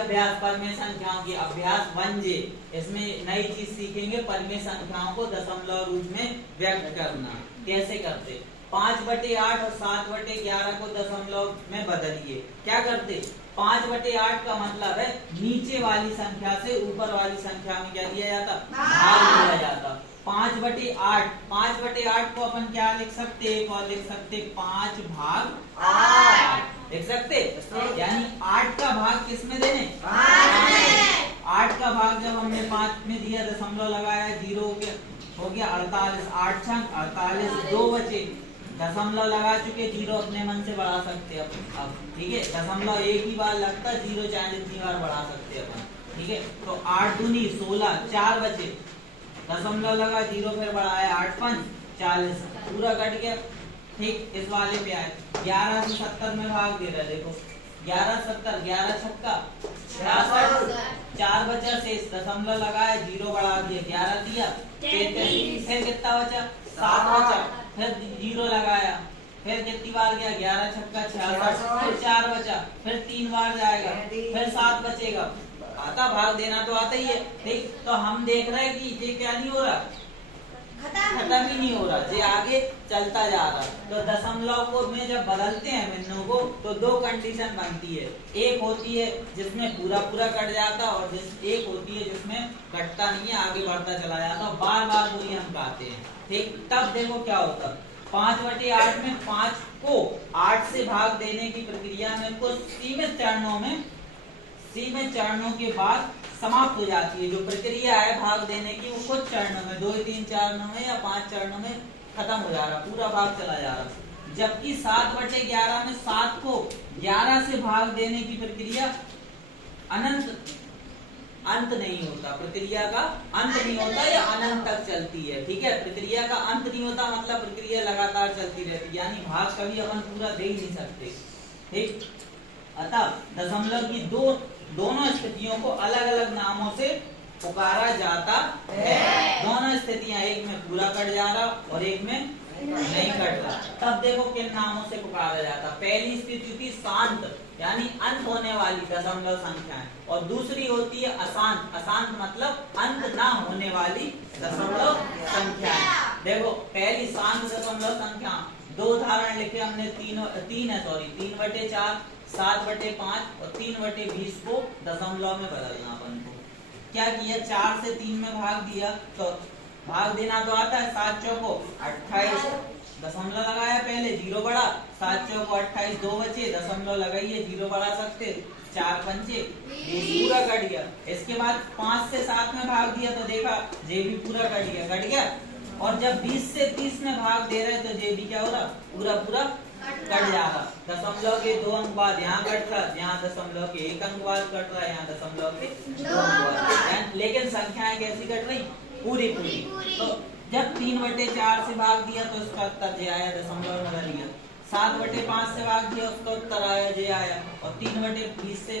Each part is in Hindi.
अभ्यास परमेय संख्याओं की अभ्यास 1J। इसमें नई चीज सीखेंगे, परमेय संख्याओं को दशमलव रूप में व्यक्त करना। कैसे करते, 5/8 और 7/11 को दशमलव में बदलिए। क्या करते, 5/8 का मतलब है नीचे वाली संख्या से ऊपर वाली संख्या में क्या दिया जाता, भाग दिया जाता। 5/8, 5/8 को अपन क्या लिख सकते, एक और लिख सकते 5/8 लिख सकते। यानी 8 का भाग किसमें देने, 8 का भाग जब हमने 5 में दिया, दशमलव लगाया, 0 हो गया 48, 8 छंग 48, 2 बचे, दशमलव लगा चुके, 0 अपने मन से बढ़ा सकते अब ठीक है, दशमलव एक ही बार लगता, 0 चाहे जितनी बार बढ़ा सकते अपन, ठीक है। तो 8 दूनी 16, 4 बचे, दशमलव लगा, 0 फिर बढ़ाया, 8 5 40, पूरा कट गया। ठीक, इस वाले पे आए, 11 से 70 में भाग दे रहा है, देखो 11 70, 11 छक्का 66, 4 बचा शेष, दशमलव लगाया, 0 बढ़ा दिया, 11 दिया, फिर कितना बचा, 7 बचा, फिर 0 लगाया, फिर कितनी बार गया, 11 छक्का 66, फिर 4 बचा, फिर 3 बार जाएगा, फिर 7 बचेगा। आता, भाग देना तो आता ही है। ठीक, तो हम देख रहे हैं कि ये क्या नहीं हो रहा, खत्म ही नहीं हो रहा, ये आगे चलता जा रहा। तो दशमलव को में जब बदलते हैं बिंदुओं को, तो 2 कंडीशन बनती है। एक होती है जिसमें पूरा पूरा कट जाता, और एक होती है जिसमें कटता नहीं है, आगे बढ़ता चला जाता, बार बार वही हम कहते हैं। ठीक, तब देखो क्या होता, 5/8 में 5 को 8 से भाग देने की प्रक्रिया में कुछ सीमित चरणों के बाद समाप्त हो जाती है। जो प्रक्रिया है भाग देने की, वो कुछ चरणों में, 2 3 चरणों में या 5 चरणों में खत्म हो जा रहा, पूरा भाग चला जा रहा। जबकि 7/11 में 7 को 11 से भाग देने की प्रक्रिया अंत नहीं होता, प्रक्रिया का अंत नहीं होता, या अनंत तक चलती है। ठीक है, प्रक्रिया का अंत नहीं होता मतलब प्रक्रिया लगातार चलती रहती, यानी भाग कभी अपन पूरा दे ही नहीं सकते। ठीक, अतः दशमलव की दोनों स्थितियों को अलग अलग नामों से पुकारा जाता है। दोनों स्थितियां, एक में पूरा कट जा रहा और एक में नहीं कट रहा। तब देखो किन नामों से पुकारा जाता। पहली स्थिति थी शांत, यानी अंत होने वाली दशमलव संख्याएं, और दूसरी होती है अशांत। अशांत मतलब अंत ना होने वाली दशमलव संख्याएं। देखो पहली शांत दशमलव संख्या, 2 उदाहरण लिखे हमने, 3/4, 7/5 और 3/20 को दशमलव में बदलना। अपन को क्या किया, 4 से 3 में भाग दिया, तो भाग देना तो आता है, 7 चौको 28, दशमलव लगाया, पहले 0 बढ़ा, 7 चौको 28, 2 बचे, दशमलव लगाइए, 0 बढ़ा सकते, 4 पंचे 20, पूरा कट गया। इसके बाद 5 से 7 में भाग दिया तो देखा ये भी पूरा कट गया। और जब 20 से 30 में भाग दे रहे तो ये भी क्या हो रहा, पूरा कट जा रहा। दशमलव के 2 अंक बाद यहाँ कट रहा, यहाँ दशमलव के 1 अंक बाद कट रहा, यहाँ दशमलव के 2 अंक बाद, लेकिन संख्याएं कैसी कट रही, पूरी। तो जब 3/4 से भाग दिया तो उसका उत्तर ये आया, दशमलव बदल गया। 7/5 से भाग दिया, उसका उत्तर आया ये आया। और 3/20 से,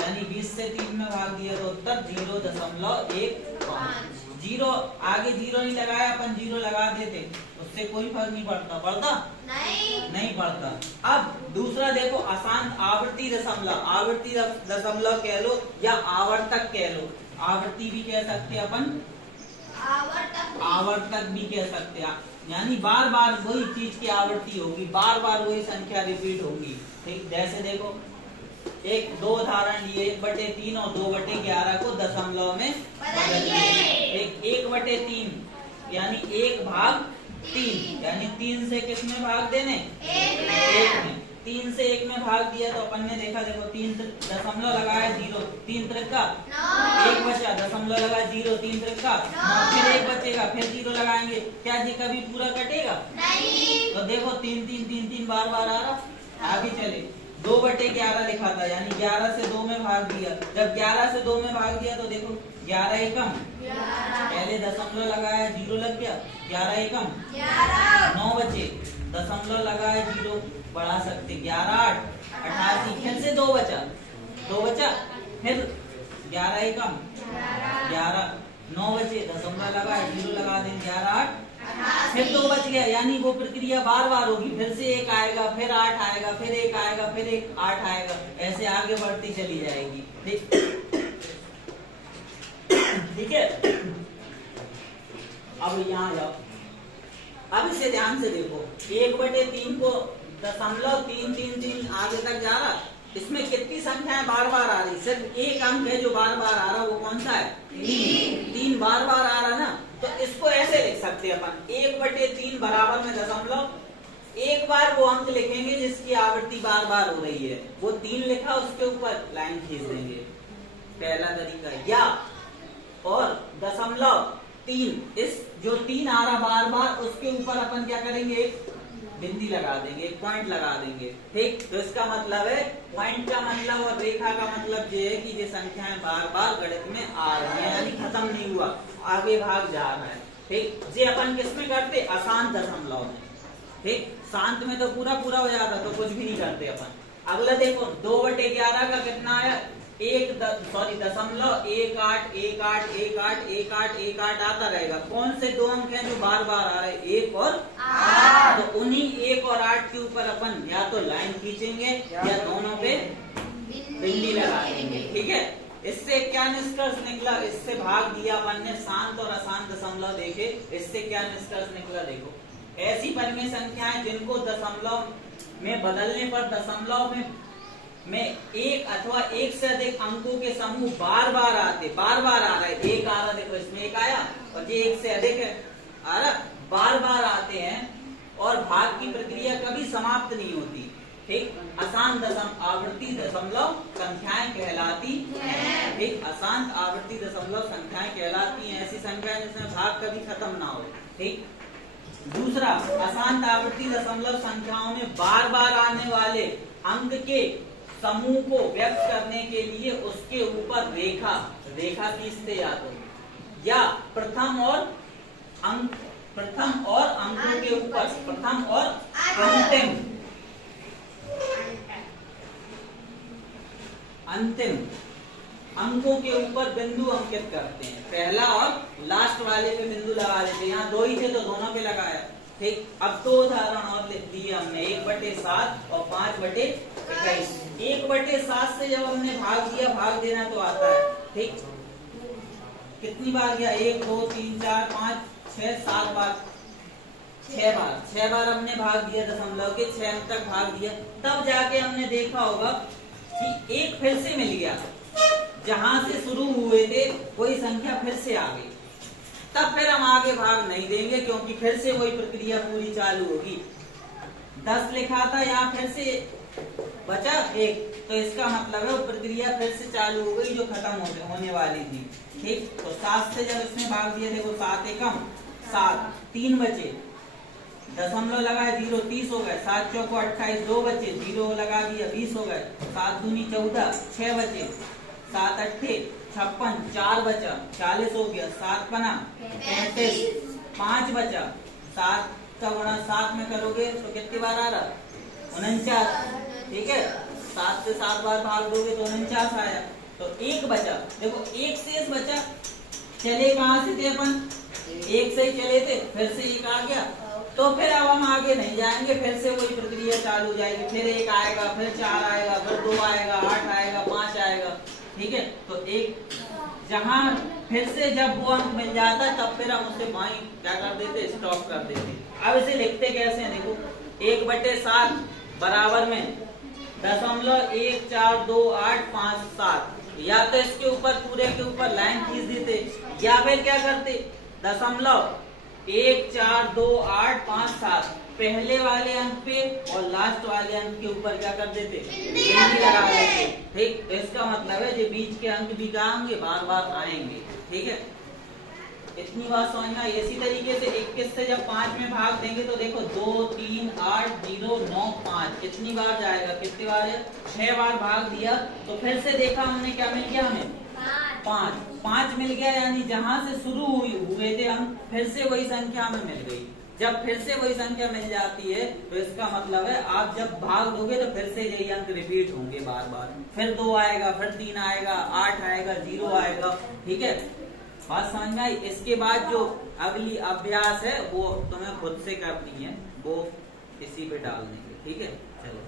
यानी 20 से 3 में भाग दिया तो उत्तर 0.15। 0 आगे 0 नहीं लगाया, अपन 0 लगा देते, उससे कोई फर्क नहीं पड़ता, नहीं पड़ता। अब दूसरा देखो, अशांत आवर्ती दशमलव कह लो या आवर्तक कह लो, आवर्ती भी कह सकते अपन, आवर्तक भी कह सकते हैं, यानी बार बार वही चीज की आवृत्ति होगी, बार बार वही संख्या रिपीट होगी। ठीक, जैसे देखो 2 उदाहरण लिए, 1/3 और 2/11 को दशमलव में बदलिए। 1/3 यानी 1/3, यानी 3 से किस में भाग देने, 1 में। 3 से 1 में भाग दिया तो अपन ने देखा, देखो 3 दशमलव लगाया, 0, 3 त्रिका 1 बचा, दशमलव लगा 0, 3 त्रिका 9, फिर 1 बचेगा, फिर 0 लगाएंगे, क्या जी कभी पूरा कटेगा, नहीं। तो देखो 3 बार बार आ रहा, आगे चले। 2/11 लिखा था, यानी 11 से 2 में भाग दिया। जब 11 से 2 में भाग दिया तो देखो 11 एकम, पहले दशमलव लगाया, 0 लग गया, 11 एकम 9 बचे, दशमलव लगाया, 0 बढ़ा सकते, 11 8 88, फिर से 2 बचा, फिर 11 एकम 11, 9 बचे, दशमलव लगाया, 0 लगा दें, 11 8 फिर 2 बच गया, यानी वो प्रक्रिया बार बार होगी, फिर से 1 आएगा, फिर 8 आएगा, फिर 1 आएगा, फिर 1 8 आएगा, ऐसे आगे बढ़ती चली जाएगी। ठीक है। अब यहाँ जाओ, अब इसे ध्यान से देखो, 1/3 को 0.333 आगे तक जा रहा, इसमें कितनी संख्याएं बार बार आ रही, सिर्फ एक अंक है जो बार बार आ रहा, वो कौन सा है? 3 बार बार आ रहा ना, तो इसको ऐसे लिख सकते हैं अपन, 1/3 बराबर में दशमलव, एक बार वो अंक लिखेंगे जिसकी आवृत्ति बार बार हो रही है, वो 3 लिखा, उसके ऊपर लाइन खींच देंगे, पहला तरीका। या और 0.3, इस जो 3 आ रहा बार बार, उसके ऊपर अपन क्या करेंगे? बिंदी लगा देंगे, एक पॉइंट लगा देंगे। ठीक, तो इसका मतलब है, पॉइंट का मतलब और रेखा का मतलब ये है कि ये संख्याएं बार बार गणित में आ रही है, यानी खत्म नहीं हुआ, आगे भाग जा रहा है। ठीक, ये अपन किस में करते? अशांत दशमलव में। ठीक, शांत में तो पूरा पूरा हो जाता, तो कुछ भी नहीं करते अपन। अगला देखो, 2/11 का कितना आया? 1.18181818 आता रहेगा। कौन से 2 अंक हैं जो बार बार आ रहे हैं? 1 और 8। तो उन्हीं 1 और 8 के ऊपर अपन या तो लाइन खींचेंगे या दोनों पे बिंदी लगा देंगे। ठीक है, इससे क्या निष्कर्ष निकला? इससे भाग दिया अपन ने, शांत और अशांत दशमलव देखे, इससे क्या निष्कर्ष निकला? देखो, ऐसी परिमेय संख्याएं जिनको दशमलव में बदलने पर दशमलव में एक अथवा एक से अधिक अंकों के समूह बार बार आते, बार बार आ रहा है, 1 आ रहा, देखो इसमें 1 आया और ये 1 से अधिक है, आ रहा, बार बार आते हैं और भाग की प्रक्रिया कभी समाप्त नहीं होती। ठीक, अशांत आवर्ती दशमलव संख्याएं कहलाती है। ठीक, अशांत आवर्ती दशमलव संख्याएं कहलाती हैं ऐसी संख्या जिसमें भाग कभी खत्म ना हो। ठीक, दूसरा, अशांत आवर्ती दशमलव संख्याओं में बार बार आने वाले अंक के समूह को व्यक्त करने के लिए उसके ऊपर रेखा खींचते या तो, या प्रथम और अंकों के ऊपर, प्रथम और अंतिम अंकों के ऊपर बिंदु अंकित करते हैं। पहला और लास्ट वाले पे बिंदु लगा देते हैं, यहाँ 2 ही थे तो दोनों पे लगाया। ठीक, अब 2 उदाहरण और लिख दिए हमने, 1/7 और 5/21। 1/7 से जब हमने भाग दिया, भाग देना तो आता है। ठीक, कितनी बार गया? 1 2 3 4 5 6 7 बार, 6 बार हमने भाग दिया दशमलव के, 6 अंक तक भाग दिया। तब जाके हमने देखा होगा कि एक फिर से मिल गया, जहां से शुरू हुए थे वही संख्या फिर से आ गई, तब फिर हम आगे भाग नहीं देंगे, क्योंकि फिर से वही प्रक्रिया पूरी चालू होगी। 10 लिखा था, यहाँ फिर से बचा 1, तो इसका मतलब है वो प्रक्रिया फिर से चालू हो गई जो खत्म होने वाली थी। ठीक, तो 7 से जब इसमें भाग दिया, देखो 7 एकम 7, 3 बचे, दशमलव लगाए 0, 30 हो गए, 7 चौको 28, 2 बचे, 0 लगा दिया 20 हो गए, 7 दूनी 14, 6 बचे, 7 अट्ठे 56, 4 बचा 40 हो गया, 7 पना 35, 5 बचा, 7 का गुणा 7 में करोगे तो कितनी बार आ रहा? 49। ठीक है, 7 से 7 बार भाग दोगे तो 49 आया, तो 1 बचा। देखो 1 शेष बचा, चले कहाँ से थे अपन? 1 से ही चले थे, फिर से 1 आ गया, तो फिर अब हम आगे नहीं जाएंगे, फिर से वही प्रक्रिया चालू हो जाएगी, फिर 1 आएगा, फिर 4 आएगा, फिर 2 आएगा, 8 आएगा, 5 आएगा। ठीक है, तो एक जहां फिर से जब वो अंक मिल जाता है तब फिर हम उससे वहीं क्या कर देते? स्टॉप कर देते। अब इसे लिखते कैसे हैं? देखो, 1/7 बराबर में 0.142857, या तो इसके ऊपर पूरे के ऊपर लाइन खींच देते, या फिर क्या करते? 0.142857 पहले वाले अंक पे और लास्ट वाले अंक के ऊपर क्या कर देते? बिंदी लगा देते। ठीक, तो इसका मतलब है जो बीच के अंक भी क्या होंगे? बार बार आएंगे। ठीक है, इतनी बात समझना। इसी तरीके से 21 से जब 5 में भाग देंगे तो देखो 2 3 8 0 9 5 कितनी बार जाएगा? कितनी बार है? 6 बार भाग दिया, तो फिर से देखा हमने क्या मिल गया? हमें 5 मिल गया, यानी जहां से शुरू हुए थे हम फिर से वही संख्या हमें मिल गई। जब फिर से वही संख्या मिल जाती है तो इसका मतलब है आप जब भाग दोगे तो फिर से यही अंक रिपीट होंगे बार बार, फिर 2 आएगा, फिर 3 आएगा, 8 आएगा, 0 आएगा। ठीक है, बात समझ में आई। इसके बाद जो अगली अभ्यास है वो तुम्हें खुद से करनी है, वो इसी पे डाल देंगे, ठीक है। चलो।